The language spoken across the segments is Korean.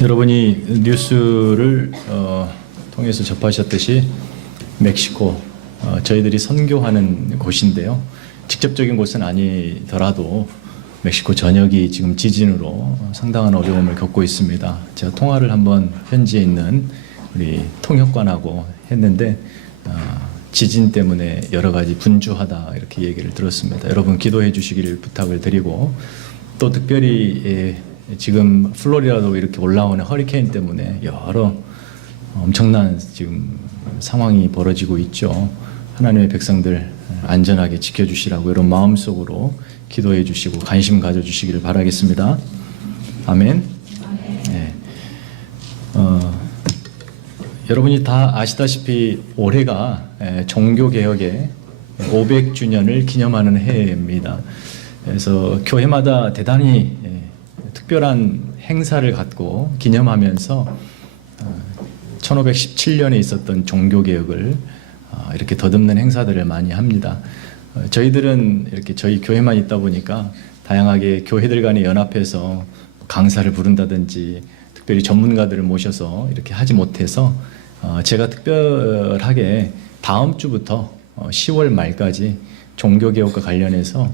여러분이 뉴스를 통해서 접하셨듯이 멕시코 저희들이 선교하는 곳인데요. 직접적인 곳은 아니더라도 멕시코 전역이 지금 지진으로 상당한 어려움을 겪고 있습니다. 제가 통화를 한번 현지에 있는 우리 통역관하고 했는데 지진 때문에 여러 가지 분주하다 이렇게 얘기를 들었습니다. 여러분 기도해 주시기를 부탁을 드리고 또 특별히 지금 플로리다도 이렇게 올라오는 허리케인 때문에 여러 엄청난 지금 상황이 벌어지고 있죠. 하나님의 백성들 안전하게 지켜주시라고 이런 마음속으로 기도해 주시고 관심 가져주시기를 바라겠습니다. 아멘. 네. 여러분이 다 아시다시피 올해가 종교개혁의 500주년을 기념하는 해입니다. 그래서 교회마다 대단히 특별한 행사를 갖고 기념하면서 1517년에 있었던 종교개혁을 이렇게 더듬는 행사들을 많이 합니다. 저희들은 이렇게 저희 교회만 있다 보니까 다양하게 교회들 간에 연합해서 강사를 부른다든지 특별히 전문가들을 모셔서 이렇게 하지 못해서 제가 특별하게 다음 주부터 10월 말까지 종교개혁과 관련해서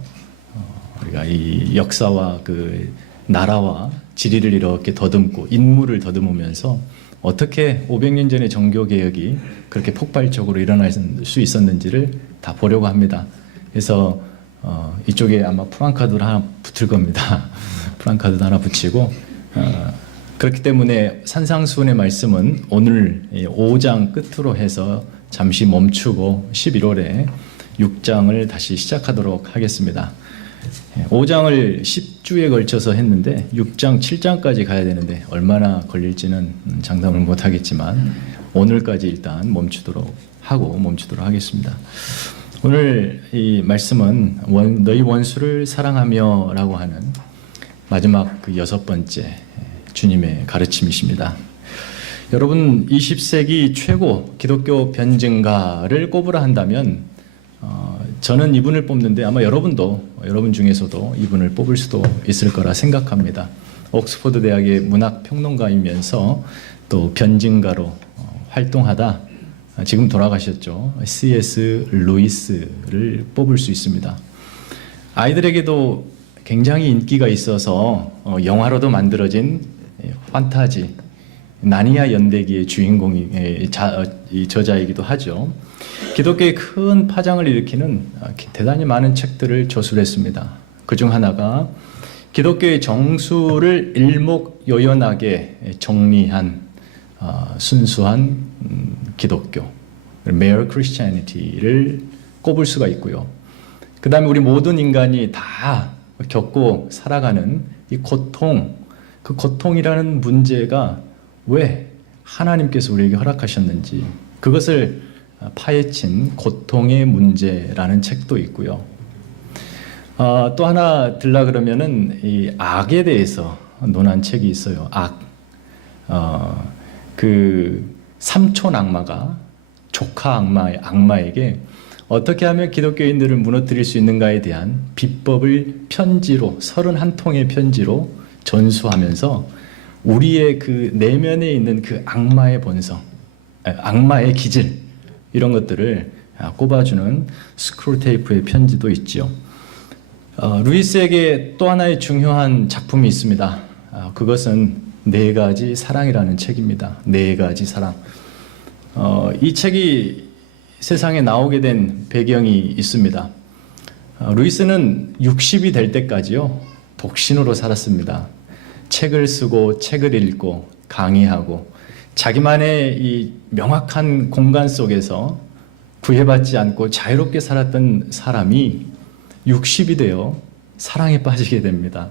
우리가 이 역사와 그 나라와 지리를 이렇게 더듬고 인물을 더듬으면서 어떻게 500년 전의 종교개혁이 그렇게 폭발적으로 일어날 수 있었는지를 다 보려고 합니다. 그래서 이쪽에 아마 프랑카드를 하나 붙을 겁니다. 프랑카드도 하나 붙이고 그렇기 때문에 산상수훈의 말씀은 오늘 5장 끝으로 해서 잠시 멈추고 11월에 6장을 다시 시작하도록 하겠습니다. 5장을 10주에 걸쳐서 했는데 6장, 7장까지 가야 되는데 얼마나 걸릴지는 장담을 못하겠지만 오늘까지 일단 멈추도록 하겠습니다. 오늘 이 말씀은 너희 원수를 사랑하며 라고 하는 마지막 그 6번째 주님의 가르침이십니다. 여러분 20세기 최고 기독교 변증가를 꼽으라 한다면 저는 이분을 뽑는데 아마 여러분 중에서도 이분을 뽑을 수도 있을 거라 생각합니다. 옥스퍼드 대학의 문학 평론가이면서 또 변증가로 활동하다 지금 돌아가셨죠. C.S. 루이스를 뽑을 수 있습니다. 아이들에게도 굉장히 인기가 있어서 영화로도 만들어진 판타지 나니아 연대기의 주인공이 저자이기도 하죠. 기독교의 큰 파장을 일으키는 대단히 많은 책들을 저술했습니다. 그중 하나가 기독교의 정수를 일목요연하게 정리한 순수한 기독교, Mere Christianity를 꼽을 수가 있고요. 그 다음에 우리 모든 인간이 다 겪고 살아가는 이 고통, 그 고통이라는 문제가 왜 하나님께서 우리에게 허락하셨는지 그것을 파헤친 고통의 문제라는 책도 있고요. 또 하나 들라 그러면은 이 악에 대해서 논한 책이 있어요. 악. 그 삼촌 악마가 조카 악마에게 어떻게 하면 기독교인들을 무너뜨릴 수 있는가에 대한 비법을 편지로 31통의 편지로 전수하면서 우리의 그 내면에 있는 그 악마의 본성, 악마의 기질 이런 것들을 꼽아주는 스크루테이프의 편지도 있죠. 루이스에게 또 하나의 중요한 작품이 있습니다. 그것은 4가지 사랑이라는 책입니다. 4가지 사랑. 이 책이 세상에 나오게 된 배경이 있습니다. 루이스는 60이 될 때까지요 독신으로 살았습니다. 책을 쓰고 책을 읽고 강의하고 자기만의 이 명확한 공간 속에서 구애받지 않고 자유롭게 살았던 사람이 60이 되어 사랑에 빠지게 됩니다.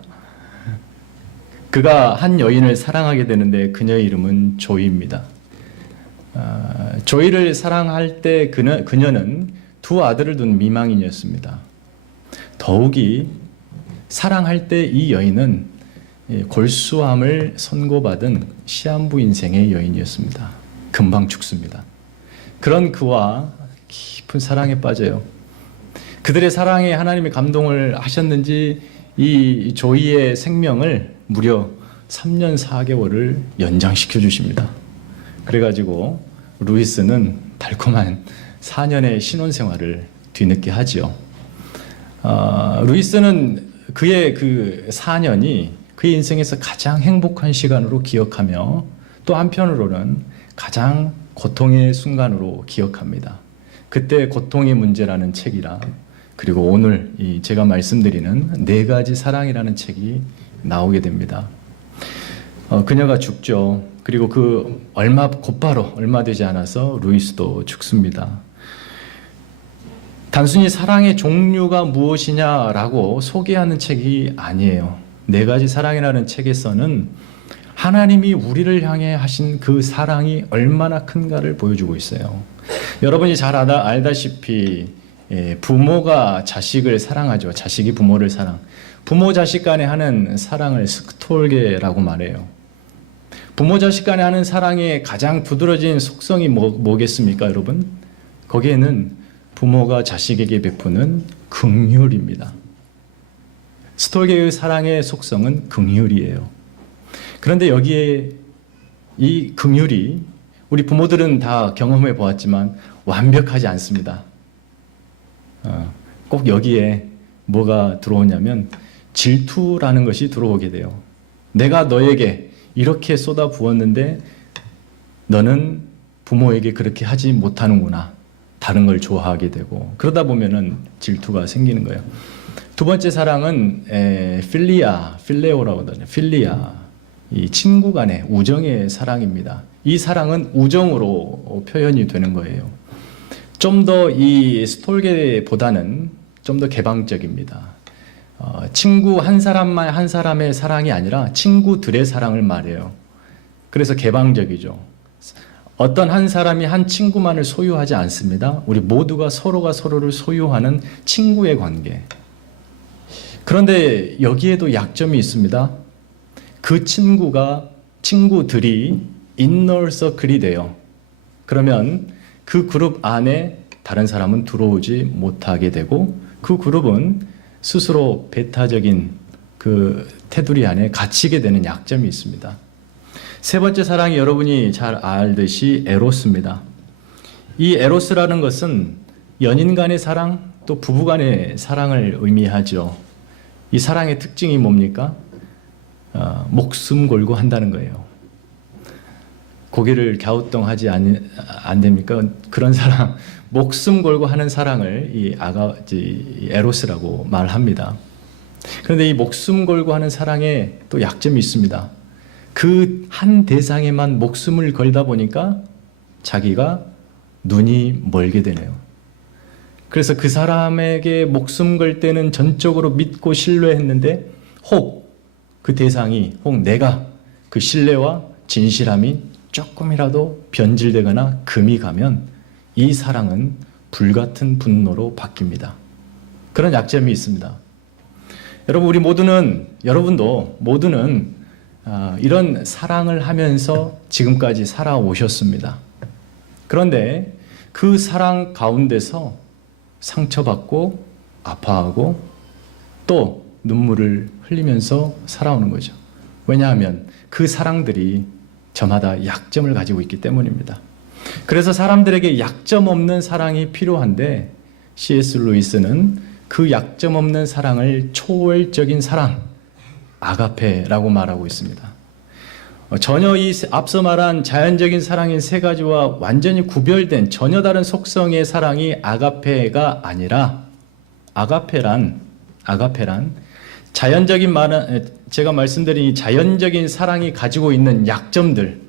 그가 한 여인을 사랑하게 되는데 그녀의 이름은 조이입니다. 조이를 사랑할 때 그녀는 2 아들을 둔 미망인이었습니다. 더욱이 사랑할 때 이 여인은 골수암을 선고받은 시한부 인생의 여인이었습니다. 금방 죽습니다. 그런 그와 깊은 사랑에 빠져요. 그들의 사랑에 하나님이 감동을 하셨는지 이 조이의 생명을 무려 3년 4개월을 연장시켜 주십니다. 그래가지고 루이스는 달콤한 4년의 신혼생활을 뒤늦게 하지요. 루이스는 그의 그 4년이 그의 인생에서 가장 행복한 시간으로 기억하며 또 한편으로는 가장 고통의 순간으로 기억합니다. 그때 고통의 문제라는 책이라, 그리고 오늘 제가 말씀드리는 4가지 사랑이라는 책이 나오게 됩니다. 그녀가 죽죠. 그리고 곧바로 얼마 되지 않아서 루이스도 죽습니다. 단순히 사랑의 종류가 무엇이냐라고 소개하는 책이 아니에요. 4가지 사랑이라는 책에서는 하나님이 우리를 향해 하신 그 사랑이 얼마나 큰가를 보여주고 있어요. 여러분이 잘 알다시피 부모가 자식을 사랑하죠. 자식이 부모를 사랑. 부모 자식 간에 하는 사랑을 스톨게라고 말해요. 부모 자식 간에 하는 사랑의 가장 두드러진 속성이 뭐겠습니까, 여러분? 거기에는 부모가 자식에게 베푸는 긍휼입니다. 스톨게의 사랑의 속성은 긍휼이에요. 그런데 여기에 이 긍휼이 우리 부모들은 다 경험해 보았지만 완벽하지 않습니다. 꼭 여기에 뭐가 들어오냐면 질투라는 것이 들어오게 돼요. 내가 너에게 이렇게 쏟아 부었는데 너는 부모에게 그렇게 하지 못하는구나. 다른 걸 좋아하게 되고, 그러다 보면은 질투가 생기는 거예요. 2번째 사랑은 필레오라고 하거든요. 필리아, 이 친구 간의 우정의 사랑입니다. 이 사랑은 우정으로 표현이 되는 거예요. 좀 더 이 스톨게보다는 좀 더 개방적입니다. 친구 한 사람의 사랑이 아니라 친구들의 사랑을 말해요. 그래서 개방적이죠. 어떤 한 사람이 한 친구만을 소유하지 않습니다. 우리 모두가 서로가 서로를 소유하는 친구의 관계. 그런데 여기에도 약점이 있습니다. 그 친구들이 인너 서클이 돼요. 그러면 그 그룹 안에 다른 사람은 들어오지 못하게 되고, 그 그룹은 스스로 배타적인 그 테두리 안에 갇히게 되는 약점이 있습니다. 3번째 사랑이 여러분이 잘 알듯이 에로스입니다. 이 에로스라는 것은 연인 간의 사랑, 또 부부 간의 사랑을 의미하죠. 이 사랑의 특징이 뭡니까? 목숨 걸고 한다는 거예요. 고개를 갸우뚱하지 안 됩니까? 그런 사랑, 목숨 걸고 하는 사랑을 이 에로스라고 말합니다. 그런데 이 목숨 걸고 하는 사랑에 또 약점이 있습니다. 그 한 대상에만 목숨을 걸다 보니까 자기가 눈이 멀게 되네요. 그래서 그 사람에게 목숨 걸 때는 전적으로 믿고 신뢰했는데, 혹 그 대상이, 혹 내가 그 신뢰와 진실함이 조금이라도 변질되거나 금이 가면 이 사랑은 불같은 분노로 바뀝니다. 그런 약점이 있습니다. 여러분, 여러분도 모두는 이런 사랑을 하면서 지금까지 살아오셨습니다. 그런데 그 사랑 가운데서 상처받고 아파하고 또 눈물을 흘리면서 살아오는 거죠. 왜냐하면 그 사랑들이 저마다 약점을 가지고 있기 때문입니다. 그래서 사람들에게 약점 없는 사랑이 필요한데, C.S. 루이스는 그 약점 없는 사랑을 초월적인 사랑, 아가페라고 말하고 있습니다. 전혀 이 앞서 말한 자연적인 사랑인 3가지와 완전히 구별된 전혀 다른 속성의 사랑이 아가페가 아니라, 아가페란 제가 말씀드린 이 자연적인 사랑이 가지고 있는 약점들,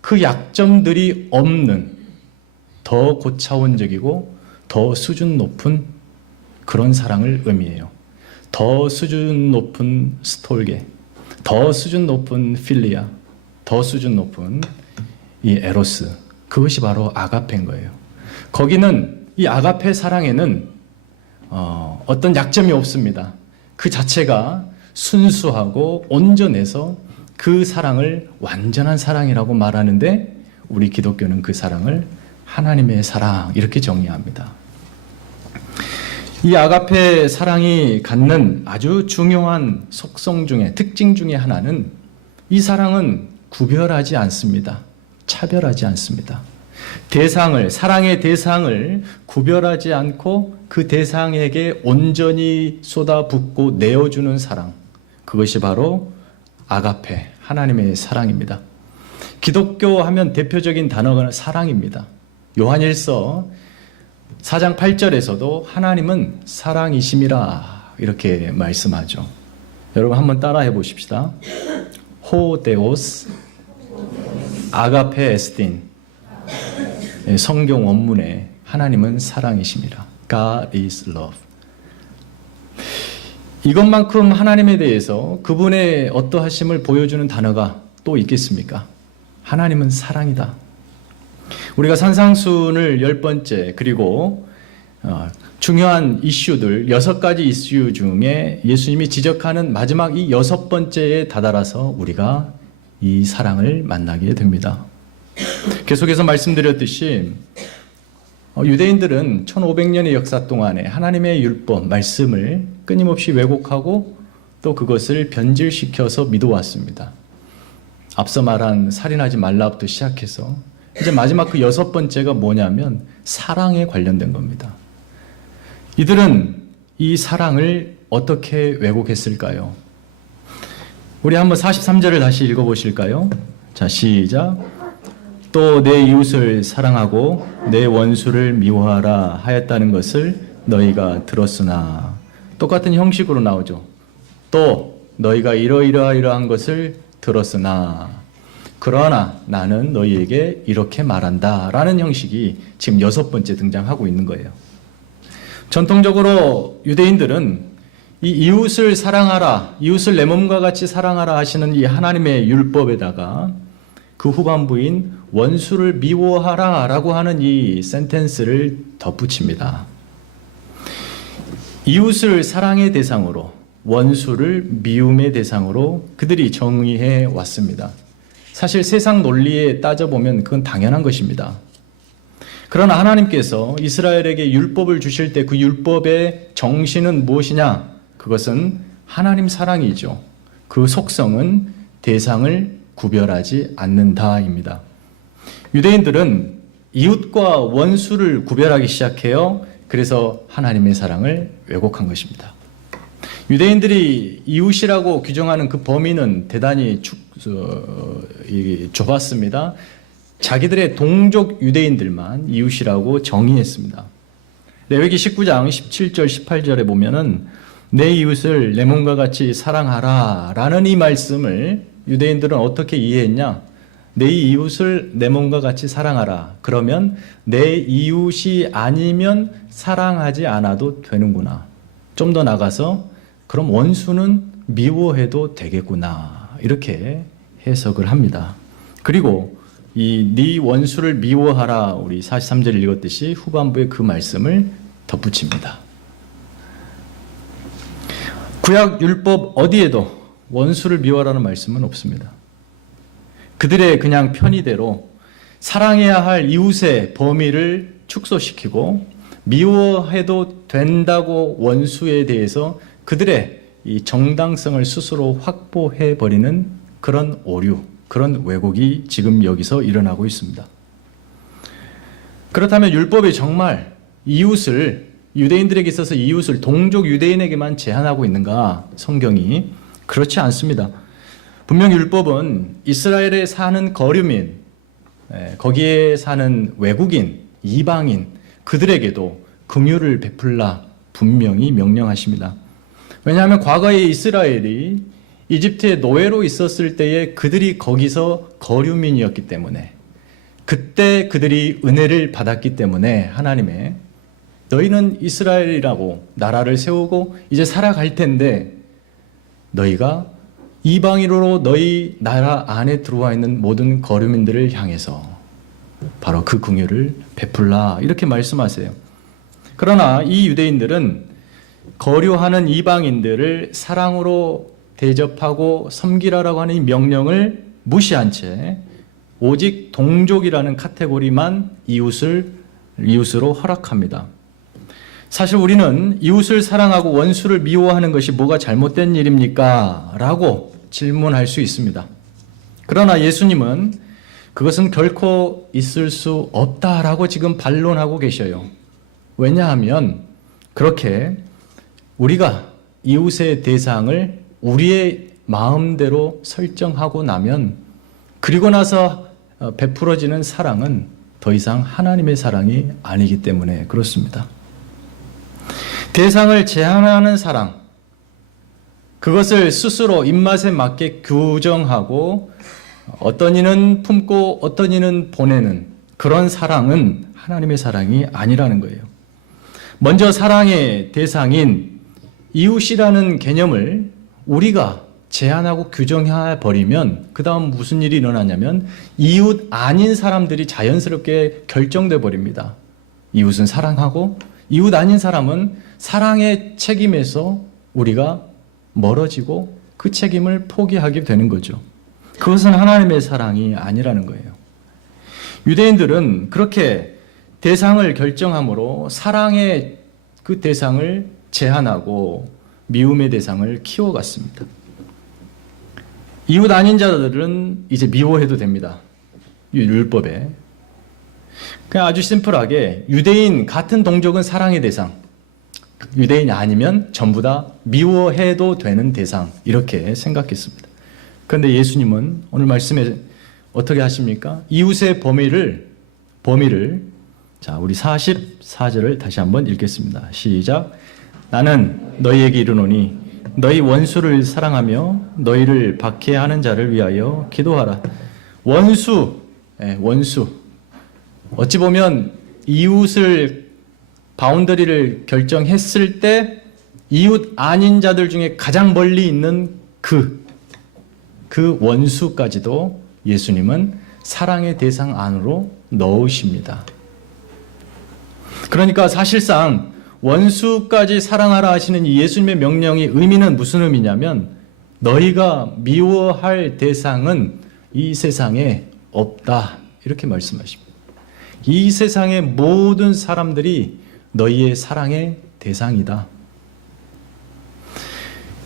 그 약점들이 없는 더 고차원적이고 더 수준 높은 그런 사랑을 의미해요. 더 수준 높은 스톨게, 더 수준 높은 필리아, 더 수준 높은 이 에로스, 그것이 바로 아가페인 거예요. 거기는, 이 아가페 사랑에는 어떤 약점이 없습니다. 그 자체가 순수하고 온전해서 그 사랑을 완전한 사랑이라고 말하는데, 우리 기독교는 그 사랑을 하나님의 사랑 이렇게 정의합니다. 이 아가페 사랑이 갖는 아주 중요한 속성 중에, 특징 중에 하나는 이 사랑은 구별하지 않습니다. 차별하지 않습니다. 사랑의 대상을 구별하지 않고 그 대상에게 온전히 쏟아붓고 내어주는 사랑. 그것이 바로 아가페, 하나님의 사랑입니다. 기독교 하면 대표적인 단어가 사랑입니다. 요한일서 4장 8절에서도 하나님은 사랑이심이라 이렇게 말씀하죠. 여러분 한번 따라해 보십시다. 호데오스 아가페 에스틴. 성경 원문에 하나님은 사랑이심이라. God is love. 이것만큼 하나님에 대해서 그분의 어떠하심을 보여주는 단어가 또 있겠습니까? 하나님은 사랑이다. 우리가 산상순을 10번째 그리고 중요한 이슈들 6가지 이슈 중에 예수님이 지적하는 마지막 이 6번째에 다다라서 우리가 이 사랑을 만나게 됩니다. 계속해서 말씀드렸듯이 유대인들은 1500년의 역사 동안에 하나님의 율법, 말씀을 끊임없이 왜곡하고 또 그것을 변질시켜서 믿어왔습니다. 앞서 말한 살인하지 말라부터 시작해서 이제 마지막 그 6번째가 뭐냐면 사랑에 관련된 겁니다. 이들은 이 사랑을 어떻게 왜곡했을까요? 우리 한번 43절을 다시 읽어보실까요? 자, 시작. 또 내 이웃을 사랑하고 내 원수를 미워하라 하였다는 것을 너희가 들었으나, 똑같은 형식으로 나오죠. 또 너희가 이러이러한 것을 들었으나 그러나 나는 너희에게 이렇게 말한다 라는 형식이 지금 6번째 등장하고 있는 거예요. 전통적으로 유대인들은 이 이웃을 사랑하라, 이웃을 내 몸과 같이 사랑하라 하시는 이 하나님의 율법에다가 그 후반부인 원수를 미워하라 라고 하는 이 센텐스를 덧붙입니다. 이웃을 사랑의 대상으로, 원수를 미움의 대상으로 그들이 정의해 왔습니다. 사실 세상 논리에 따져보면 그건 당연한 것입니다. 그러나 하나님께서 이스라엘에게 율법을 주실 때 그 율법의 정신은 무엇이냐? 그것은 하나님 사랑이죠. 그 속성은 대상을 구별하지 않는다입니다. 유대인들은 이웃과 원수를 구별하기 시작해요. 그래서 하나님의 사랑을 왜곡한 것입니다. 유대인들이 이웃이라고 규정하는 그 범위는 대단히 좁았습니다. 자기들의 동족 유대인들만 이웃이라고 정의했습니다. 레위기 19장 17절 18절에 보면은 내 이웃을 내 몸과 같이 사랑하라 라는 이 말씀을 유대인들은 어떻게 이해했냐? 내 이웃을 내 몸과 같이 사랑하라. 그러면 내 이웃이 아니면 사랑하지 않아도 되는구나. 좀 더 나가서 그럼 원수는 미워해도 되겠구나. 이렇게 해석을 합니다. 그리고 이 네 원수를 미워하라, 우리 43절 읽었듯이 후반부에 그 말씀을 덧붙입니다. 구약 율법 어디에도 원수를 미워하라는 말씀은 없습니다. 그들의 그냥 편의대로 사랑해야 할 이웃의 범위를 축소시키고 미워해도 된다고 원수에 대해서 그들의 이 정당성을 스스로 확보해버리는 그런 오류, 그런 왜곡이 지금 여기서 일어나고 있습니다. 그렇다면 율법이 정말 이웃을, 유대인들에게 있어서 이웃을 동족 유대인에게만 제한하고 있는가? 성경이 그렇지 않습니다. 분명 율법은 이스라엘에 사는 거류민, 거기에 사는 외국인, 이방인, 그들에게도 긍휼을 베풀라 분명히 명령하십니다. 왜냐하면 과거에 이스라엘이 이집트의 노예로 있었을 때에 그들이 거기서 거류민이었기 때문에, 그때 그들이 은혜를 받았기 때문에 하나님의 너희는 이스라엘이라고 나라를 세우고 이제 살아갈 텐데 너희가 이방인으로 너희 나라 안에 들어와 있는 모든 거류민들을 향해서 바로 그 긍휼을 베풀라 이렇게 말씀하세요. 그러나 이 유대인들은 거류하는 이방인들을 사랑으로 대접하고 섬기라라고 하는 이 명령을 무시한 채 오직 동족이라는 카테고리만 이웃으로 허락합니다. 사실 우리는 이웃을 사랑하고 원수를 미워하는 것이 뭐가 잘못된 일입니까? 라고 질문할 수 있습니다. 그러나 예수님은 그것은 결코 있을 수 없다라고 지금 반론하고 계셔요. 왜냐하면 그렇게 우리가 이웃의 대상을 우리의 마음대로 설정하고 나면 그리고 나서 베풀어지는 사랑은 더 이상 하나님의 사랑이 아니기 때문에 그렇습니다. 대상을 제한하는 사랑, 그것을 스스로 입맛에 맞게 규정하고 어떤 이는 품고 어떤 이는 보내는 그런 사랑은 하나님의 사랑이 아니라는 거예요. 먼저 사랑의 대상인 이웃이라는 개념을 우리가 제한하고 규정해 버리면 그 다음 무슨 일이 일어나냐면 이웃 아닌 사람들이 자연스럽게 결정돼 버립니다. 이웃은 사랑하고 이웃 아닌 사람은 사랑의 책임에서 우리가 멀어지고 그 책임을 포기하게 되는 거죠. 그것은 하나님의 사랑이 아니라는 거예요. 유대인들은 그렇게 대상을 결정함으로 사랑의 그 대상을 제한하고 미움의 대상을 키워갔습니다. 이웃 아닌 자들은 이제 미워해도 됩니다. 율법에. 그냥 아주 심플하게 유대인 같은 동족은 사랑의 대상, 유대인이 아니면 전부 다 미워해도 되는 대상, 이렇게 생각했습니다. 그런데 예수님은 오늘 말씀에 어떻게 하십니까? 이웃의 범위를 자, 우리 44절을 다시 한번 읽겠습니다. 시작. 나는 너희에게 이르노니 너희 원수를 사랑하며 너희를 박해하는 자를 위하여 기도하라. 원수. 어찌 보면 이웃을 바운더리를 결정했을 때 이웃 아닌 자들 중에 가장 멀리 있는 그 원수까지도 예수님은 사랑의 대상 안으로 넣으십니다. 그러니까 사실상 원수까지 사랑하라 하시는 이 예수님의 명령의 의미는 무슨 의미냐면 너희가 미워할 대상은 이 세상에 없다, 이렇게 말씀하십니다. 이 세상의 모든 사람들이 너희의 사랑의 대상이다.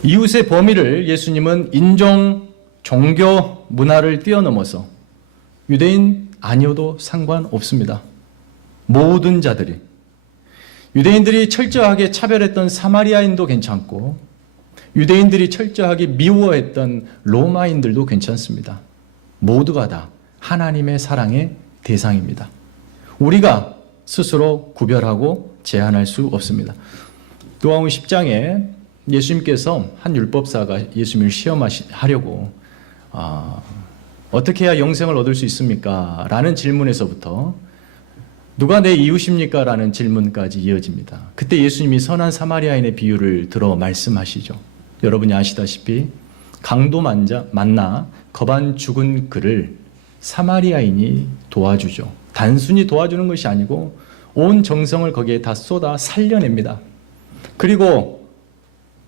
이웃의 범위를 예수님은 인종, 종교, 문화를 뛰어넘어서 유대인 아니어도 상관없습니다. 모든 자들이, 유대인들이 철저하게 차별했던 사마리아인도 괜찮고 유대인들이 철저하게 미워했던 로마인들도 괜찮습니다. 모두가 다 하나님의 사랑의 대상입니다. 우리가 스스로 구별하고 제한할 수 없습니다. 요한복음 10장에 예수님께서 한 율법사가 예수님을 시험하려고 어떻게 해야 영생을 얻을 수 있습니까? 라는 질문에서부터 누가 내 이웃입니까? 라는 질문까지 이어집니다. 그때 예수님이 선한 사마리아인의 비유를 들어 말씀하시죠. 여러분이 아시다시피 강도 만나 겁안 죽은 그를 사마리아인이 도와주죠. 단순히 도와주는 것이 아니고 온 정성을 거기에 다 쏟아 살려냅니다. 그리고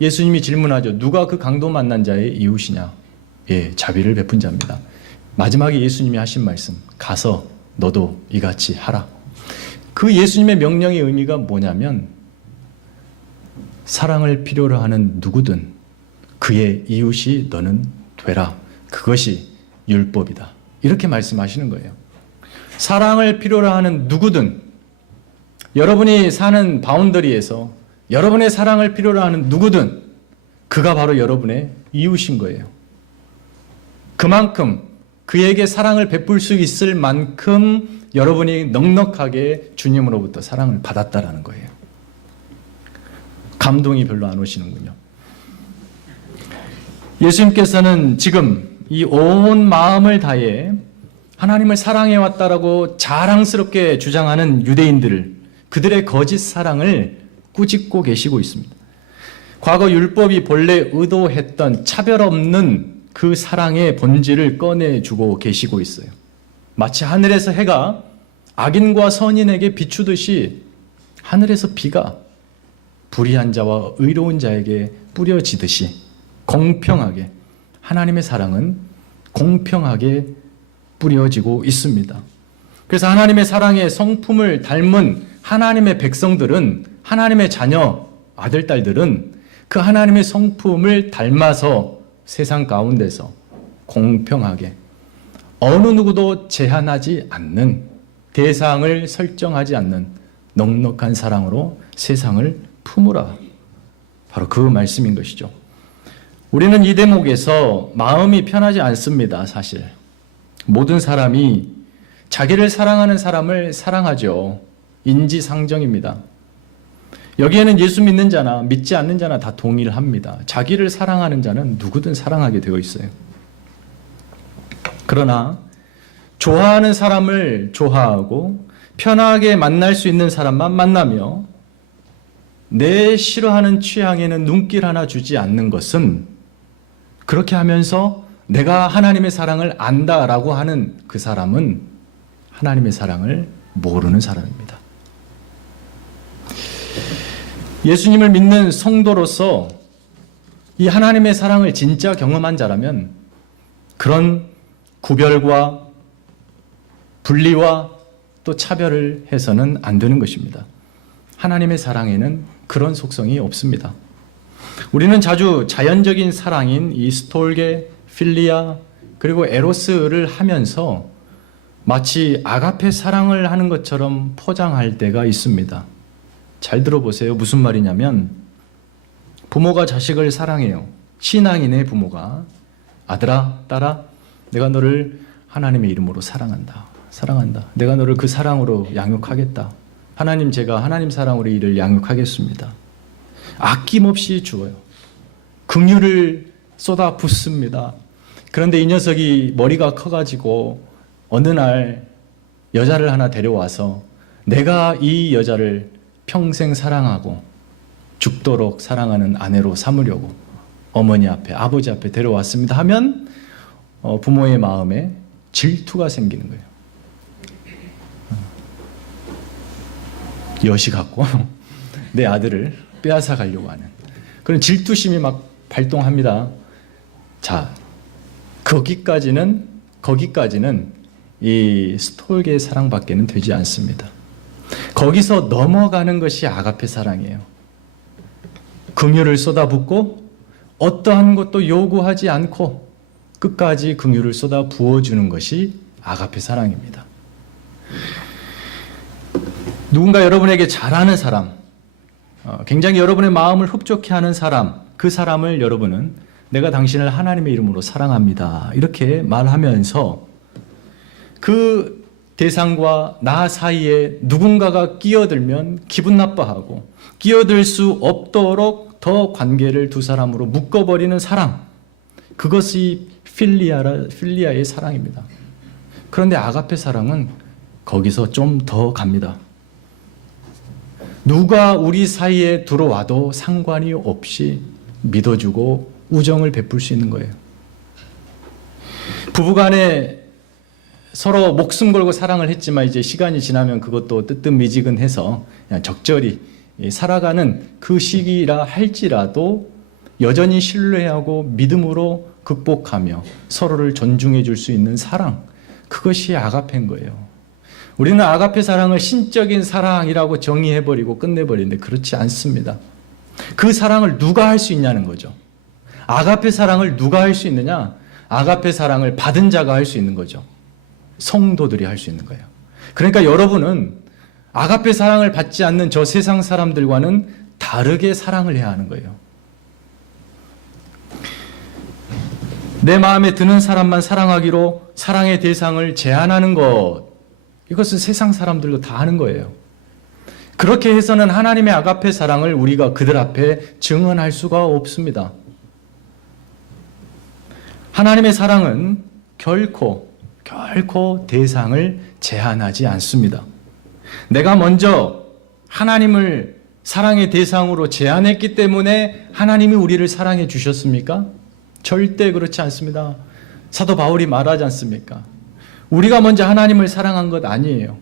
예수님이 질문하죠. 누가 그 강도 만난 자의 이웃이냐? 예, 자비를 베푼 자입니다. 마지막에 예수님이 하신 말씀, 가서 너도 이같이 하라. 그 예수님의 명령의 의미가 뭐냐면 사랑을 필요로 하는 누구든 그의 이웃이 너는 되라. 그것이 율법이다. 이렇게 말씀하시는 거예요. 사랑을 필요로 하는 누구든, 여러분이 사는 바운더리에서 여러분의 사랑을 필요로 하는 누구든 그가 바로 여러분의 이웃인 거예요. 그만큼 그에게 사랑을 베풀 수 있을 만큼 여러분이 넉넉하게 주님으로부터 사랑을 받았다라는 거예요. 감동이 별로 안 오시는군요. 예수님께서는 지금 이 온 마음을 다해 하나님을 사랑해왔다라고 자랑스럽게 주장하는 유대인들을, 그들의 거짓 사랑을 꾸짖고 계시고 있습니다. 과거 율법이 본래 의도했던 차별 없는 그 사랑의 본질을 꺼내주고 계시고 있어요. 마치 하늘에서 해가 악인과 선인에게 비추듯이 하늘에서 비가 불의한 자와 의로운 자에게 뿌려지듯이 공평하게 하나님의 사랑은 공평하게 뿌려지고 있습니다. 그래서 하나님의 사랑의 성품을 닮은 하나님의 백성들은, 하나님의 자녀, 아들, 딸들은 그 하나님의 성품을 닮아서 세상 가운데서 공평하게 어느 누구도 제한하지 않는, 대상을 설정하지 않는 넉넉한 사랑으로 세상을 품으라. 바로 그 말씀인 것이죠. 우리는 이 대목에서 마음이 편하지 않습니다. 사실 모든 사람이 자기를 사랑하는 사람을 사랑하죠. 인지상정입니다. 여기에는 예수 믿는 자나 믿지 않는 자나 다 동일합니다. 자기를 사랑하는 자는 누구든 사랑하게 되어 있어요. 그러나 좋아하는 사람을 좋아하고 편하게 만날 수 있는 사람만 만나며 내 싫어하는 취향에는 눈길 하나 주지 않는 것은, 그렇게 하면서 내가 하나님의 사랑을 안다라고 하는 그 사람은 하나님의 사랑을 모르는 사람입니다. 예수님을 믿는 성도로서 이 하나님의 사랑을 진짜 경험한 자라면 그런 구별과 분리와 또 차별을 해서는 안 되는 것입니다. 하나님의 사랑에는 그런 속성이 없습니다. 우리는 자주 자연적인 사랑인 이 스톨게, 필리아, 그리고 에로스를 하면서 마치 아가페 사랑을 하는 것처럼 포장할 때가 있습니다. 잘 들어보세요. 무슨 말이냐면, 부모가 자식을 사랑해요. 신앙인의 부모가, 아들아, 딸아, 내가 너를 하나님의 이름으로 사랑한다. 사랑한다. 내가 너를 그 사랑으로 양육하겠다. 하나님, 제가 하나님 사랑으로 이를 양육하겠습니다. 아낌없이 주어요. 긍휼을 쏟아 붓습니다. 그런데 이 녀석이 머리가 커가지고 어느 날 여자를 하나 데려와서 내가 이 여자를 평생 사랑하고 죽도록 사랑하는 아내로 삼으려고 어머니 앞에, 아버지 앞에 데려왔습니다 하면 부모의 마음에 질투가 생기는 거예요. 여시 갖고 내 아들을 빼앗아 가려고 하는 그런 질투심이 막 발동합니다. 자, 거기까지는 이 스톨게의 사랑밖에는 되지 않습니다. 거기서 넘어가는 것이 아가페 사랑이에요. 긍휼을 쏟아붓고 어떠한 것도 요구하지 않고 끝까지 긍휼을 쏟아 부어주는 것이 아가페 사랑입니다. 누군가 여러분에게 잘하는 사람, 굉장히 여러분의 마음을 흡족해 하는 사람, 그 사람을 여러분은 내가 당신을 하나님의 이름으로 사랑합니다. 이렇게 말하면서 그 대상과 나 사이에 누군가가 끼어들면 기분 나빠하고 끼어들 수 없도록 더 관계를 두 사람으로 묶어버리는 사랑, 그것이 필리아의 사랑입니다. 그런데 아가페 사랑은 거기서 좀 더 갑니다. 누가 우리 사이에 들어와도 상관이 없이 믿어주고 우정을 베풀 수 있는 거예요. 부부간에 서로 목숨 걸고 사랑을 했지만 이제 시간이 지나면 그것도 뜨뜻미지근해서 그냥 적절히 살아가는 그 시기라 할지라도 여전히 신뢰하고 믿음으로 극복하며 서로를 존중해 줄 수 있는 사랑, 그것이 아가페인 거예요. 우리는 아가페 사랑을 신적인 사랑이라고 정의해버리고 끝내버리는데 그렇지 않습니다. 그 사랑을 누가 할 수 있냐는 거죠. 아가페 사랑을 누가 할 수 있느냐? 아가페 사랑을 받은 자가 할 수 있는 거죠. 성도들이 할 수 있는 거예요. 그러니까 여러분은 아가페 사랑을 받지 않는 저 세상 사람들과는 다르게 사랑을 해야 하는 거예요. 내 마음에 드는 사람만 사랑하기로 사랑의 대상을 제한하는 것, 이것은 세상 사람들도 다 하는 거예요. 그렇게 해서는 하나님의 아가페 사랑을 우리가 그들 앞에 증언할 수가 없습니다. 하나님의 사랑은 결코 대상을 제한하지 않습니다. 내가 먼저 하나님을 사랑의 대상으로 제한했기 때문에 하나님이 우리를 사랑해 주셨습니까? 절대 그렇지 않습니다. 사도 바울이 말하지 않습니까? 우리가 먼저 하나님을 사랑한 것 아니에요.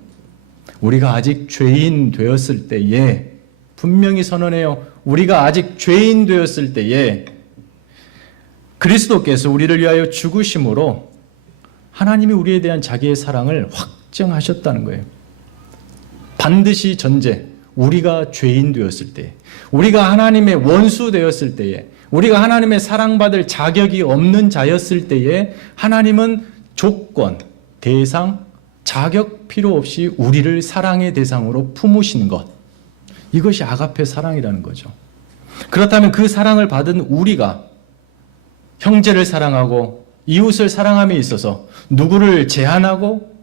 우리가 아직 죄인 되었을 때에, 분명히 선언해요. 우리가 아직 죄인 되었을 때에 그리스도께서 우리를 위하여 죽으심으로 하나님이 우리에 대한 자기의 사랑을 확정하셨다는 거예요. 반드시 전제, 우리가 죄인 되었을 때, 우리가 하나님의 원수 되었을 때에, 우리가 하나님의 사랑받을 자격이 없는 자였을 때에 하나님은 조건, 대상, 자격 필요 없이 우리를 사랑의 대상으로 품으시는 것. 이것이 아가페 사랑이라는 거죠. 그렇다면 그 사랑을 받은 우리가 형제를 사랑하고 이웃을 사랑함에 있어서 누구를 제한하고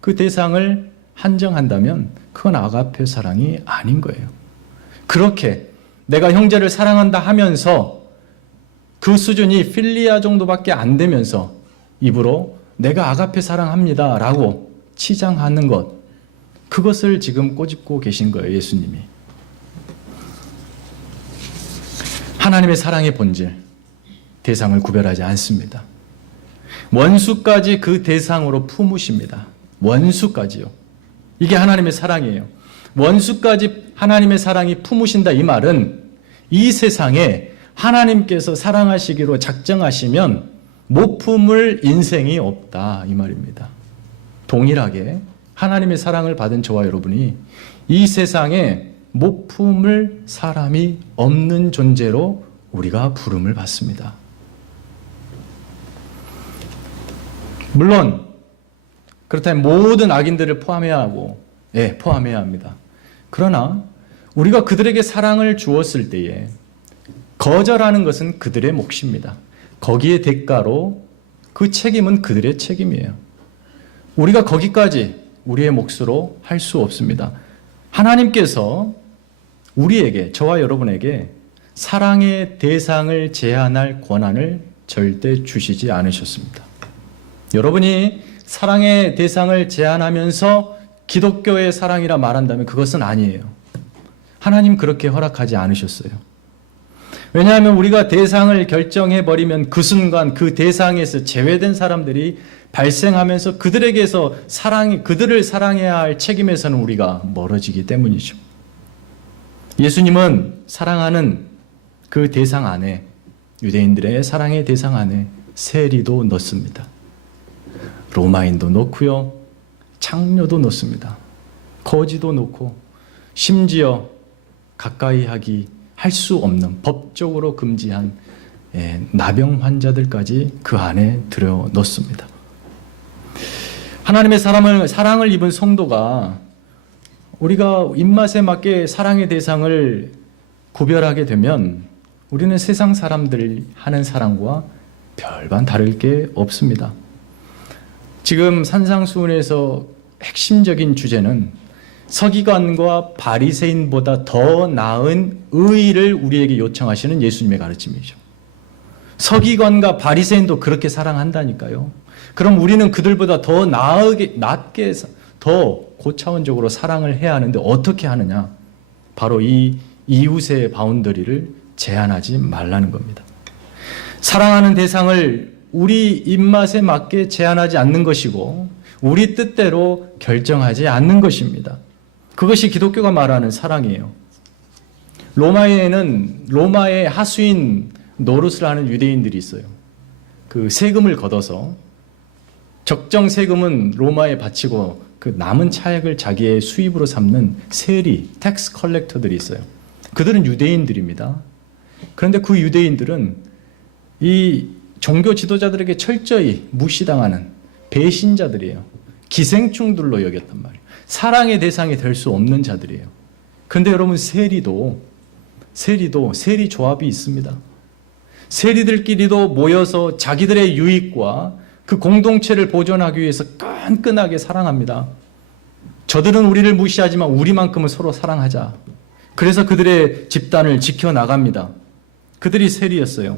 그 대상을 한정한다면 그건 아가페 사랑이 아닌 거예요. 그렇게 내가 형제를 사랑한다 하면서 그 수준이 필리아 정도밖에 안 되면서 입으로 내가 아가페 사랑합니다 라고 치장하는 것, 그것을 지금 꼬집고 계신 거예요, 예수님이. 하나님의 사랑의 본질, 대상을 구별하지 않습니다. 원수까지 그 대상으로 품으십니다. 원수까지요. 이게 하나님의 사랑이에요. 원수까지 하나님의 사랑이 품으신다, 이 말은 이 세상에 하나님께서 사랑하시기로 작정하시면 못 품을 인생이 없다, 이 말입니다. 동일하게 하나님의 사랑을 받은 저와 여러분이 이 세상에 못 품을 사람이 없는 존재로 우리가 부름을 받습니다. 물론 그렇다면 모든 악인들을 포함해야 하고, 포함해야 합니다. 그러나 우리가 그들에게 사랑을 주었을 때에 거절하는 것은 그들의 몫입니다. 거기에 대가로 그 책임은 그들의 책임이에요. 우리가 거기까지 우리의 몫으로 할 수 없습니다. 하나님께서 우리에게, 저와 여러분에게 사랑의 대상을 제한할 권한을 절대 주시지 않으셨습니다. 여러분이 사랑의 대상을 제한하면서 기독교의 사랑이라 말한다면 그것은 아니에요. 하나님 그렇게 허락하지 않으셨어요. 왜냐하면 우리가 대상을 결정해버리면 그 순간 그 대상에서 제외된 사람들이 발생하면서 그들에게서 그들을 사랑해야 할 책임에서는 우리가 멀어지기 때문이죠. 예수님은 사랑하는 그 대상 안에, 유대인들의 사랑의 대상 안에 세리도 넣습니다. 로마인도 넣고요, 창녀도 넣습니다. 거지도 넣고, 심지어 가까이 할 수 없는 법적으로 금지한 나병 환자들까지 그 안에 들여 넣습니다. 하나님의 사랑을 입은 성도가 우리가 입맛에 맞게 사랑의 대상을 구별하게 되면 우리는 세상 사람들이 하는 사랑과 별반 다를 게 없습니다. 지금 산상수훈에서 핵심적인 주제는 서기관과 바리새인보다 더 나은 의를 우리에게 요청하시는 예수님의 가르침이죠. 서기관과 바리새인도 그렇게 사랑한다니까요. 그럼 우리는 그들보다 더 낫게, 더 고차원적으로 사랑을 해야 하는데 어떻게 하느냐? 바로 이 이웃의 바운더리를 제한하지 말라는 겁니다. 사랑하는 대상을 우리 입맛에 맞게 제한하지 않는 것이고 우리 뜻대로 결정하지 않는 것입니다. 그것이 기독교가 말하는 사랑이에요. 로마의 하수인 노릇을 하는 유대인들이 있어요. 그 세금을 걷어서 적정 세금은 로마에 바치고 그 남은 차액을 자기의 수입으로 삼는 세리, 텍스 컬렉터들이 있어요. 그들은 유대인들입니다. 그런데 그 유대인들은 이 종교 지도자들에게 철저히 무시당하는 배신자들이에요. 기생충들로 여겼단 말이에요. 사랑의 대상이 될 수 없는 자들이에요. 그런데 여러분, 세리도 세리 조합이 있습니다. 세리들끼리도 모여서 자기들의 유익과 그 공동체를 보존하기 위해서 끈끈하게 사랑합니다. 저들은 우리를 무시하지만 우리만큼은 서로 사랑하자. 그래서 그들의 집단을 지켜나갑니다. 그들이 세리였어요.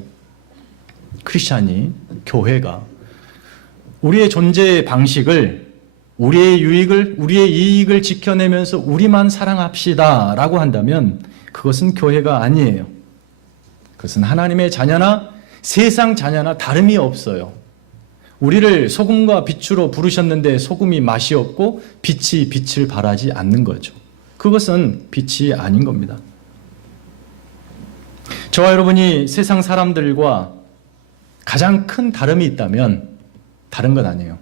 크리스찬이, 교회가 우리의 존재의 방식을, 우리의 유익을, 우리의 이익을 지켜내면서 우리만 사랑합시다 라고 한다면 그것은 교회가 아니에요. 그것은 하나님의 자녀나 세상 자녀나 다름이 없어요. 우리를 소금과 빛으로 부르셨는데 소금이 맛이 없고 빛이 빛을 발하지 않는 거죠. 그것은 빛이 아닌 겁니다. 저와 여러분이 세상 사람들과 가장 큰 다름이 있다면 다른 건 아니에요.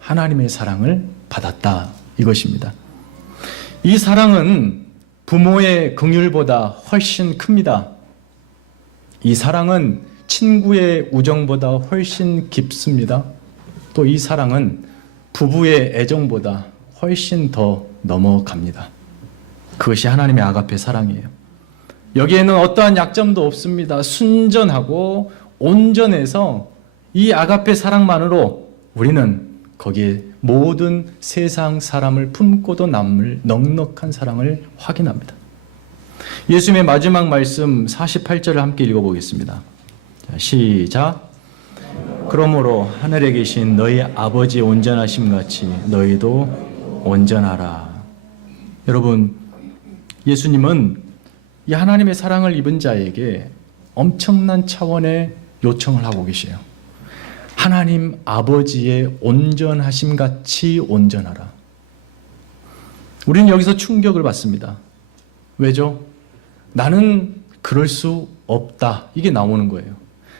하나님의 사랑을 받았다, 이것입니다. 이 사랑은 부모의 긍휼보다 훨씬 큽니다. 이 사랑은 친구의 우정보다 훨씬 깊습니다. 또 이 사랑은 부부의 애정보다 훨씬 더 넘어갑니다. 그것이 하나님의 아가페 사랑이에요. 여기에는 어떠한 약점도 없습니다. 순전하고 온전해서 이 아가페 사랑만으로 우리는 거기에 모든 세상 사람을 품고도 남을 넉넉한 사랑을 확인합니다. 예수님의 마지막 말씀 48절을 함께 읽어보겠습니다. 자, 시작. 그러므로 하늘에 계신 너희 아버지의 온전하심 같이 너희도 온전하라. 여러분, 예수님은 이 하나님의 사랑을 입은 자에게 엄청난 차원의 요청을 하고 계세요. 하나님 아버지의 온전하심 같이 온전하라. 우리는 여기서 충격을 받습니다. 왜죠? 나는 그럴 수 없다. 이게 나오는 거예요.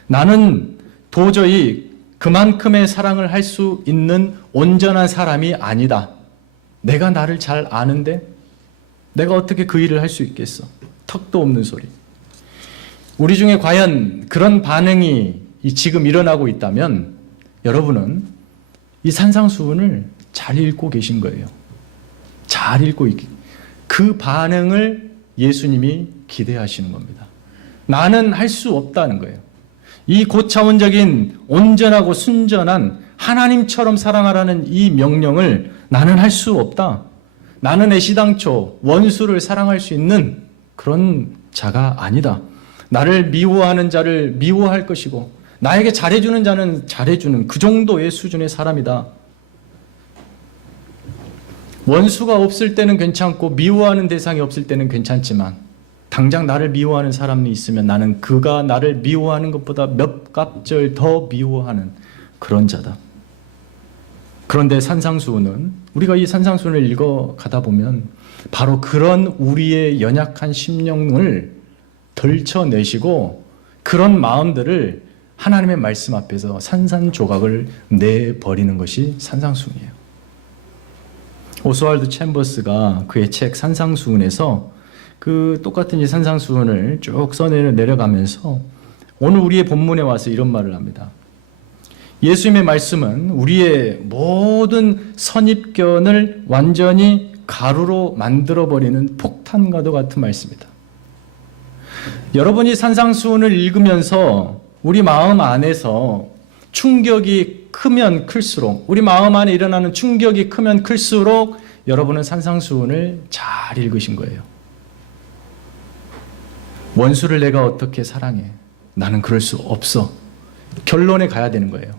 나는 도저히 그만큼의 사랑을 할 수 있는 온전한 사람이 아니다. 내가 나를 잘 아는데 내가 어떻게 그 일을 할 수 있겠어? 턱도 없는 소리. 우리 중에 과연 그런 반응이 지금 일어나고 있다면 여러분은 이 산상수훈을 잘 읽고 계신 거예요. 잘 읽고 그 반응을 예수님이 기대하시는 겁니다. 나는 할 수 없다는 거예요. 이 고차원적인 온전하고 순전한 하나님처럼 사랑하라는 이 명령을 나는 할 수 없다. 나는 애시당초 원수를 사랑할 수 있는 그런 자가 아니다. 나를 미워하는 자를 미워할 것이고 나에게 잘해주는 자는 잘해주는 그 정도의 수준의 사람이다. 원수가 없을 때는 괜찮고 미워하는 대상이 없을 때는 괜찮지만 당장 나를 미워하는 사람이 있으면 나는 그가 나를 미워하는 것보다 몇 갑절 더 미워하는 그런 자다. 그런데 산상수훈은 우리가 이 산상수훈을 읽어가다 보면 바로 그런 우리의 연약한 심령을 덜쳐내시고 그런 마음들을 하나님의 말씀 앞에서 산산조각을 내버리는 것이 산상수훈이에요. 오스왈드 챔버스가 그의 책 산상수훈에서 그 똑같은 이 산상수훈을 쭉 써내려가면서 오늘 우리의 본문에 와서 이런 말을 합니다. 예수님의 말씀은 우리의 모든 선입견을 완전히 가루로 만들어버리는 폭탄과도 같은 말씀이다. 여러분이 산상수훈을 읽으면서 우리 마음 안에서 충격이 크면 클수록 우리 마음 안에 일어나는 충격이 크면 클수록 여러분은 산상수훈을 잘 읽으신 거예요. 원수를 내가 어떻게 사랑해? 나는 그럴 수 없어. 결론에 가야 되는 거예요.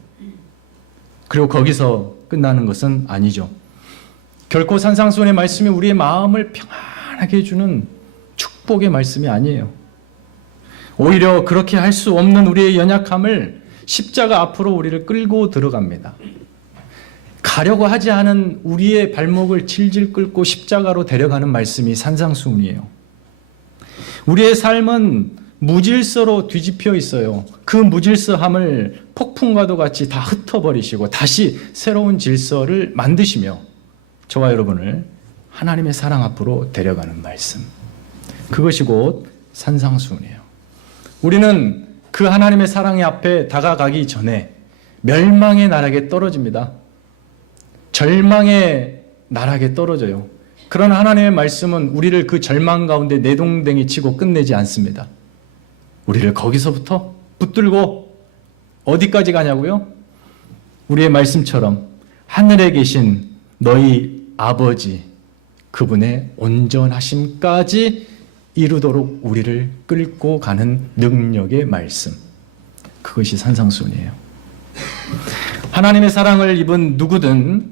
그리고 거기서 끝나는 것은 아니죠. 결코 산상수훈의 말씀이 우리의 마음을 평안하게 해주는 축복의 말씀이 아니에요. 오히려 그렇게 할 수 없는 우리의 연약함을 십자가 앞으로 우리를 끌고 들어갑니다. 가려고 하지 않은 우리의 발목을 질질 끌고 십자가로 데려가는 말씀이 산상수훈이에요. 우리의 삶은 무질서로 뒤집혀 있어요. 그 무질서함을 폭풍과도 같이 다 흩어버리시고 다시 새로운 질서를 만드시며 저와 여러분을 하나님의 사랑 앞으로 데려가는 말씀. 그것이 곧 산상수훈이에요. 우리는 그 하나님의 사랑의 앞에 다가가기 전에 멸망의 나락에 떨어집니다. 절망의 나락에 떨어져요. 그러나 하나님의 말씀은 우리를 그 절망 가운데 내동댕이 치고 끝내지 않습니다. 우리를 거기서부터 붙들고 어디까지 가냐고요? 우리의 말씀처럼 하늘에 계신 너희 아버지 그분의 온전하심까지 이루도록 우리를 끌고 가는 능력의 말씀. 그것이 산상수훈이에요. 하나님의 사랑을 입은 누구든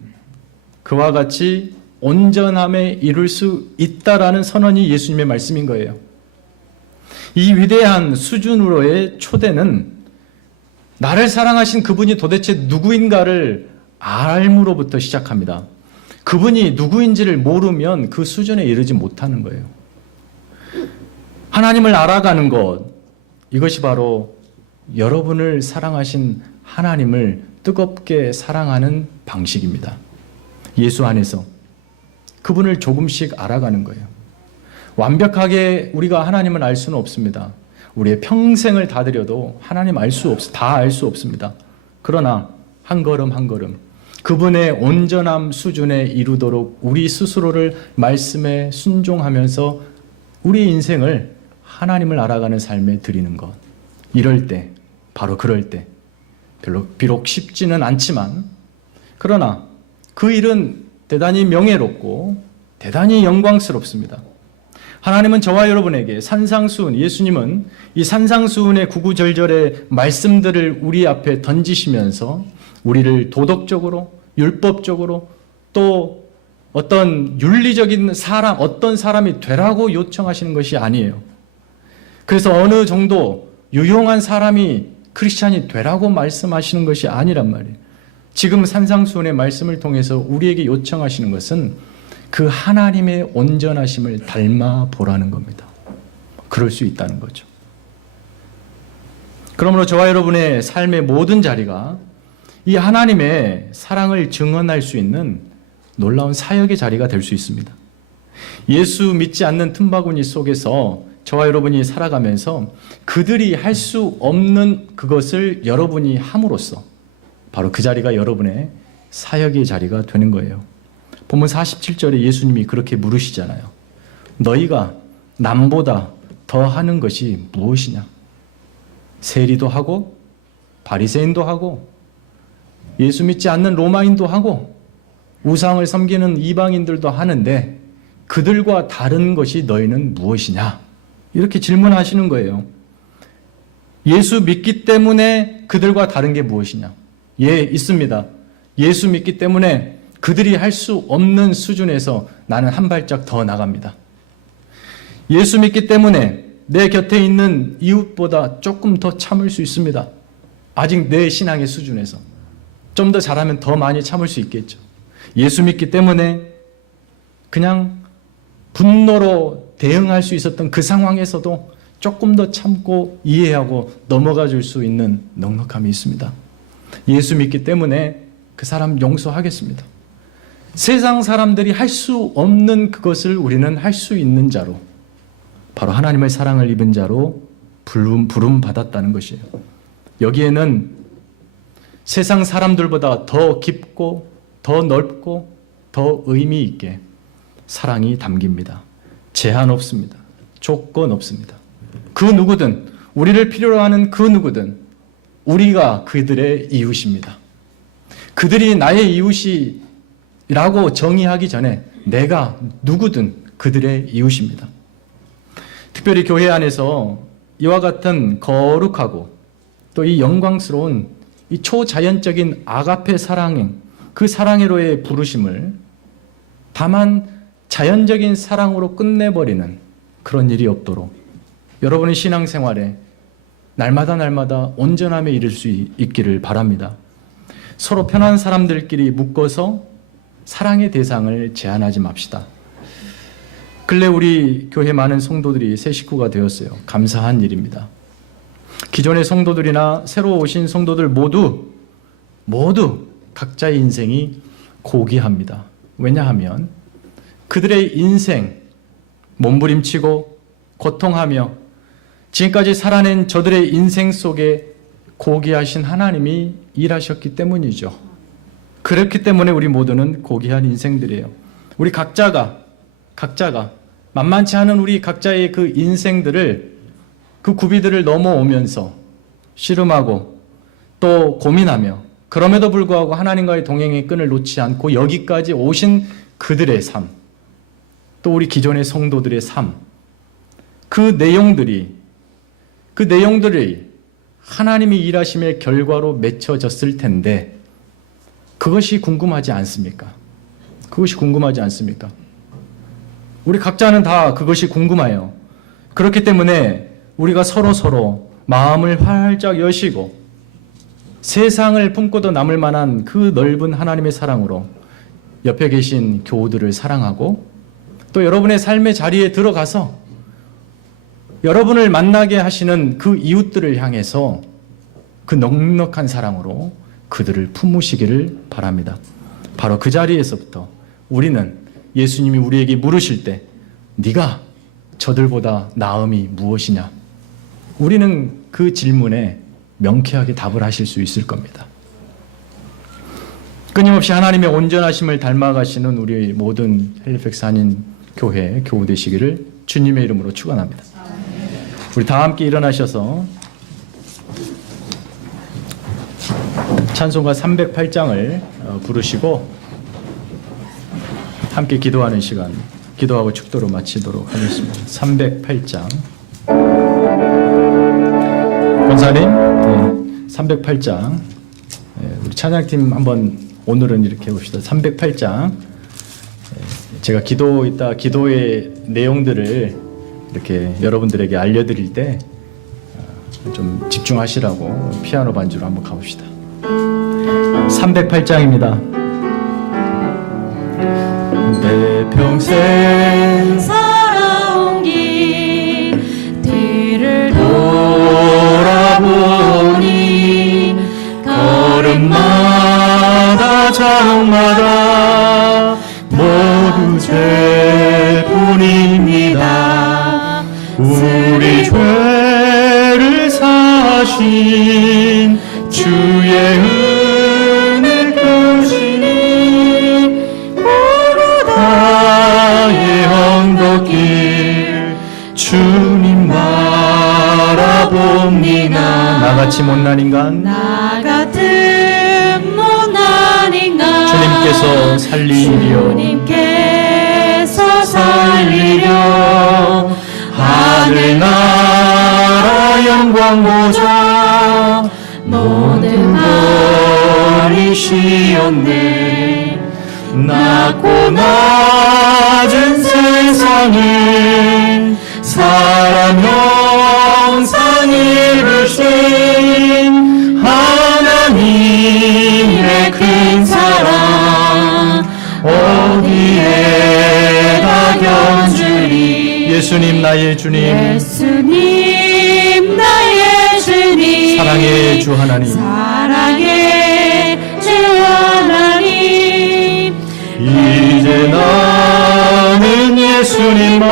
그와 같이 온전함에 이룰 수 있다라는 선언이 예수님의 말씀인 거예요. 이 위대한 수준으로의 초대는 나를 사랑하신 그분이 도대체 누구인가를 알므로부터 시작합니다. 그분이 누구인지를 모르면 그 수준에 이르지 못하는 거예요. 하나님을 알아가는 것, 이것이 바로 여러분을 사랑하신 하나님을 뜨겁게 사랑하는 방식입니다. 예수 안에서 그분을 조금씩 알아가는 거예요. 완벽하게 우리가 하나님을 알 수는 없습니다. 우리의 평생을 다 들여도 하나님 다 알 수 없습니다. 그러나 한 걸음 한 걸음 그분의 온전함 수준에 이루도록 우리 스스로를 말씀에 순종하면서 우리 인생을 하나님을 알아가는 삶에 드리는 것. 이럴 때, 바로 그럴 때, 비록 쉽지는 않지만, 그러나 그 일은 대단히 명예롭고 대단히 영광스럽습니다. 하나님은 저와 여러분에게 산상수훈, 예수님은 이 산상수훈의 구구절절의 말씀들을 우리 앞에 던지시면서 우리를 도덕적으로, 율법적으로 또 어떤 윤리적인 사람, 어떤 사람이 되라고 요청하시는 것이 아니에요. 그래서 어느 정도 유용한 사람이 크리스찬이 되라고 말씀하시는 것이 아니란 말이에요. 지금 산상수훈의 말씀을 통해서 우리에게 요청하시는 것은 그 하나님의 온전하심을 닮아 보라는 겁니다. 그럴 수 있다는 거죠. 그러므로 저와 여러분의 삶의 모든 자리가 이 하나님의 사랑을 증언할 수 있는 놀라운 사역의 자리가 될 수 있습니다. 예수 믿지 않는 틈바구니 속에서 저와 여러분이 살아가면서 그들이 할 수 없는 그것을 여러분이 함으로써 바로 그 자리가 여러분의 사역의 자리가 되는 거예요. 본문 47절에 예수님이 그렇게 물으시잖아요. 너희가 남보다 더 하는 것이 무엇이냐? 세리도 하고 바리새인도 하고 예수 믿지 않는 로마인도 하고 우상을 섬기는 이방인들도 하는데 그들과 다른 것이 너희는 무엇이냐? 이렇게 질문하시는 거예요. 예수 믿기 때문에 그들과 다른 게 무엇이냐? 예, 있습니다. 예수 믿기 때문에 그들이 할 수 없는 수준에서 나는 한 발짝 더 나갑니다. 예수 믿기 때문에 내 곁에 있는 이웃보다 조금 더 참을 수 있습니다. 아직 내 신앙의 수준에서. 좀 더 잘하면 더 많이 참을 수 있겠죠. 예수 믿기 때문에 그냥 분노로 대응할 수 있었던 그 상황에서도 조금 더 참고 이해하고 넘어가 줄 수 있는 넉넉함이 있습니다. 예수 믿기 때문에 그 사람 용서하겠습니다. 세상 사람들이 할 수 없는 그것을 우리는 할 수 있는 자로, 바로 하나님의 사랑을 입은 자로 부름 받았다는 것이에요. 여기에는 세상 사람들보다 더 깊고 더 넓고 더 의미 있게 사랑이 담깁니다. 제한 없습니다. 조건 없습니다. 그 누구든, 우리를 필요로 하는 그 누구든 우리가 그들의 이웃입니다. 그들이 나의 이웃이라고 정의하기 전에 내가 누구든 그들의 이웃입니다. 특별히 교회 안에서 이와 같은 거룩하고 또 이 영광스러운 이 초자연적인 아가페 사랑행, 그 사랑으로의 부르심을 다만 자연적인 사랑으로 끝내버리는 그런 일이 없도록 여러분의 신앙생활에 날마다 온전함에 이를 수 있기를 바랍니다. 서로 편한 사람들끼리 묶어서 사랑의 대상을 제한하지 맙시다. 근래 우리 교회 많은 성도들이 새 식구가 되었어요. 감사한 일입니다. 기존의 성도들이나 새로 오신 성도들 모두 각자의 인생이 고귀합니다. 왜냐하면 그들의 인생, 몸부림치고 고통하며 지금까지 살아낸 저들의 인생 속에 고귀하신 하나님이 일하셨기 때문이죠. 그렇기 때문에 우리 모두는 고귀한 인생들이에요. 우리 각자가 만만치 않은 우리 각자의 그 인생들을, 그 구비들을 넘어오면서 씨름하고 또 고민하며 그럼에도 불구하고 하나님과의 동행의 끈을 놓지 않고 여기까지 오신 그들의 삶, 또 우리 기존의 성도들의 삶, 그 내용들이 하나님이 일하심의 결과로 맺혀졌을 텐데 그것이 궁금하지 않습니까? 그것이 궁금하지 않습니까? 우리 각자는 다 그것이 궁금해요. 그렇기 때문에 우리가 서로 마음을 활짝 여시고 세상을 품고도 남을 만한 그 넓은 하나님의 사랑으로 옆에 계신 교우들을 사랑하고 또 여러분의 삶의 자리에 들어가서 여러분을 만나게 하시는 그 이웃들을 향해서 그 넉넉한 사랑으로 그들을 품으시기를 바랍니다. 바로 그 자리에서부터 우리는 예수님이 우리에게 물으실 때 네가 저들보다 나음이 무엇이냐? 우리는 그 질문에 명쾌하게 답을 하실 수 있을 겁니다. 끊임없이 하나님의 온전하심을 닮아가시는 우리 모든 헬리팩스 한인 교회 교우 되시기를 주님의 이름으로 축원합니다. 우리 다 함께 일어나셔서 찬송가 308장을 부르시고 함께 기도하는 시간, 기도하고 축도로 마치도록 하겠습니다. 308장. 권사님, 308장. 우리 찬양팀 한번 오늘은 이렇게 해봅시다. 308장. 제가 기도의 내용들을 이렇게 여러분들에게 알려드릴 때 좀 집중하시라고 피아노 반주로 한번 가봅시다. 308장입니다. 내 평생 살아온 길 뒤를 돌아보니 걸음마다 자옥마다 모두 죄뿐입니다. 우리 죄를 사신 주의 은을 펴시니 고르다의 언덕길 주님 바라봅니다. 나같이 못난 인간 나 같은 못난 인간 주님께서 살리려 주님께서 살리려 하늘나라 영광 보좌 모든 버리시었네. 낮고 낮은 세상을 사람 형상 입으신 하나님의 큰 사랑 어디에다 견주리. 예수님 나의 주님, 예수님 나의 주님 사랑의 주 하나님, 사랑의 주 하나님 이제 나는 예수님만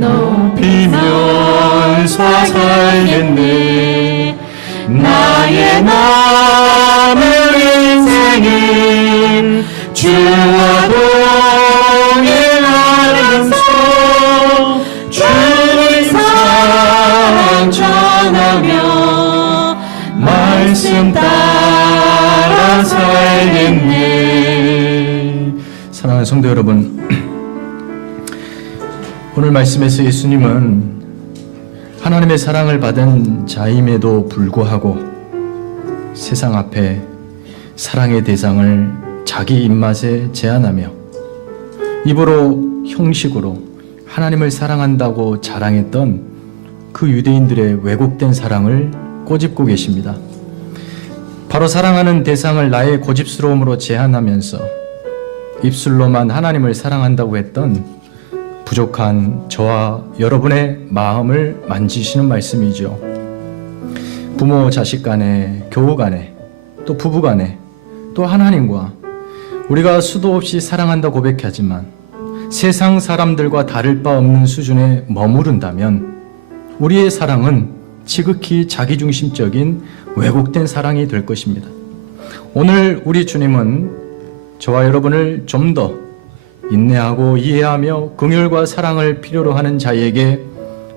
높이면서 살겠네. 나의 남은 인생은 주와 동행하면서 주의 사랑 전하며 말씀 따라 살겠네. 사랑하는 성도 여러분, 오늘 말씀에서 예수님은 하나님의 사랑을 받은 자임에도 불구하고 세상 앞에 사랑의 대상을 자기 입맛에 제한하며 입으로 형식으로 하나님을 사랑한다고 자랑했던 그 유대인들의 왜곡된 사랑을 꼬집고 계십니다. 바로 사랑하는 대상을 나의 고집스러움으로 제한하면서 입술로만 하나님을 사랑한다고 했던 부족한 저와 여러분의 마음을 만지시는 말씀이죠. 부모 자식 간에, 교우 간에, 또 부부 간에, 또 하나님과 우리가 수도 없이 사랑한다 고백하지만 세상 사람들과 다를 바 없는 수준에 머무른다면 우리의 사랑은 지극히 자기중심적인 왜곡된 사랑이 될 것입니다. 오늘 우리 주님은 저와 여러분을 좀 더 인내하고 이해하며 긍휼과 사랑을 필요로 하는 자에게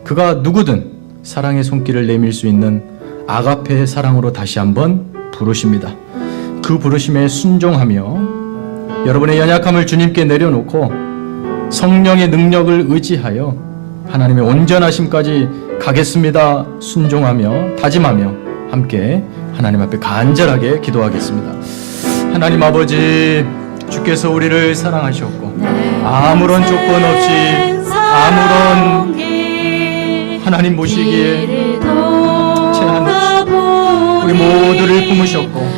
그가 누구든 사랑의 손길을 내밀 수 있는 아가페의 사랑으로 다시 한번 부르십니다. 그 부르심에 순종하며 여러분의 연약함을 주님께 내려놓고 성령의 능력을 의지하여 하나님의 온전하심까지 가겠습니다. 순종하며 다짐하며 함께 하나님 앞에 간절하게 기도하겠습니다. 하나님 아버지, 주께서 우리를 사랑하셨고 아무런 조건 없이 아무런 하나님 보시기에 제한 없이 우리 모두를 품으셨고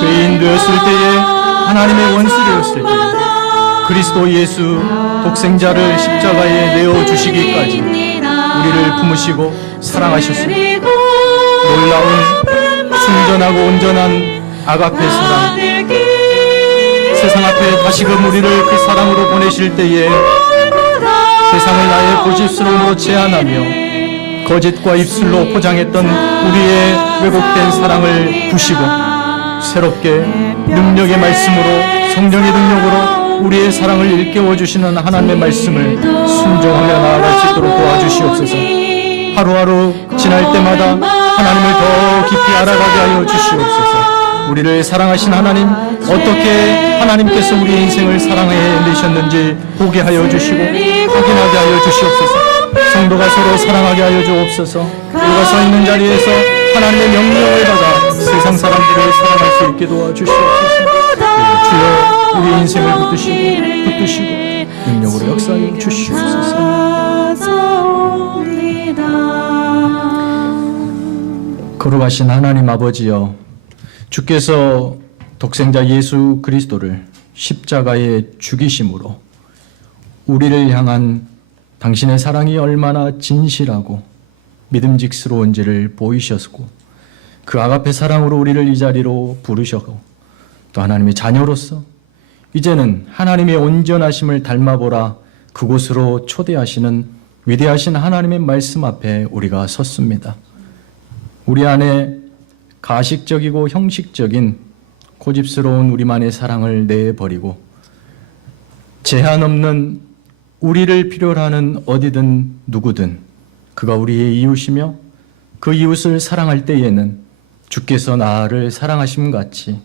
죄인 되었을 때에 하나님의 원수 되었을 때에 그리스도 예수 독생자를 십자가에 내어주시기까지 우리를 품으시고 사랑하셨습니다. 놀라운 순전하고 온전한 아가페 사랑, 세상 앞에 다시금 우리를 그 사랑으로 보내실 때에 세상을 나의 고집스러움으로 제한하며 거짓과 입술로 포장했던 우리의 왜곡된 사랑을 부시고 새롭게 능력의 말씀으로 성령의 능력으로 우리의 사랑을 일깨워 주시는 하나님의 말씀을 순종하며 나아갈 수 있도록 도와주시옵소서. 하루하루 지날 때마다 하나님을 더 깊이 알아가게 하여 주시옵소서. 우리를 사랑하신 하나님, 어떻게 하나님께서 우리의 인생을 사랑해내셨는지 보게 하여 주시고 확인하게 하여 주시옵소서. 성도가 서로 사랑하게 하여 주옵소서. 우리가 서 있는 자리에서 하나님의 명령을 받아 세상 사람들을 사랑할 수 있게 도와주시옵소서. 주여 우리의 인생을 붙드시고 능력으로 역사하여 주시옵소서. 거룩하신 하나님 아버지여, 주께서 독생자 예수 그리스도를 십자가에 죽이심으로 우리를 향한 당신의 사랑이 얼마나 진실하고 믿음직스러운지를 보이셨고, 그 아가페 사랑으로 우리를 이 자리로 부르셨고, 또 하나님의 자녀로서 이제는 하나님의 온전하심을 닮아보라 그곳으로 초대하시는 위대하신 하나님의 말씀 앞에 우리가 섰습니다. 우리 안에 가식적이고 형식적인 고집스러운 우리만의 사랑을 내버리고 제한 없는 우리를 필요로 하는 어디든 누구든 그가 우리의 이웃이며 그 이웃을 사랑할 때에는 주께서 나를 사랑하심 같이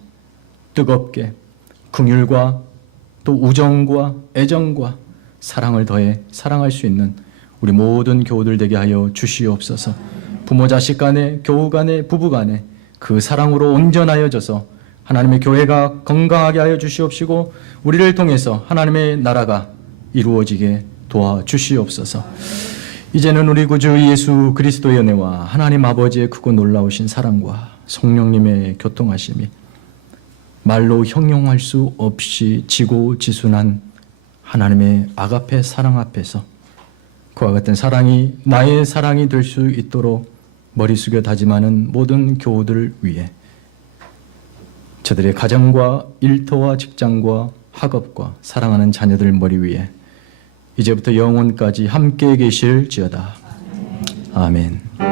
뜨겁게 긍휼과 또 우정과 애정과 사랑을 더해 사랑할 수 있는 우리 모든 교우들 되게 하여 주시옵소서. 부모 자식 간에, 교우 간에, 부부 간에 그 사랑으로 온전하여져서 하나님의 교회가 건강하게 하여 주시옵시고 우리를 통해서 하나님의 나라가 이루어지게 도와주시옵소서. 이제는 우리 구주 예수 그리스도의 은혜와 하나님 아버지의 크고 놀라우신 사랑과 성령님의 교통하심이 말로 형용할 수 없이 지고지순한 하나님의 아가페 사랑 앞에서 그와 같은 사랑이 나의 사랑이 될 수 있도록 머리 숙여 다짐하는 모든 교우들을 위해 저들의 가정과 일터와 직장과 학업과 사랑하는 자녀들 머리 위에 이제부터 영원까지 함께 계실지어다. 아멘.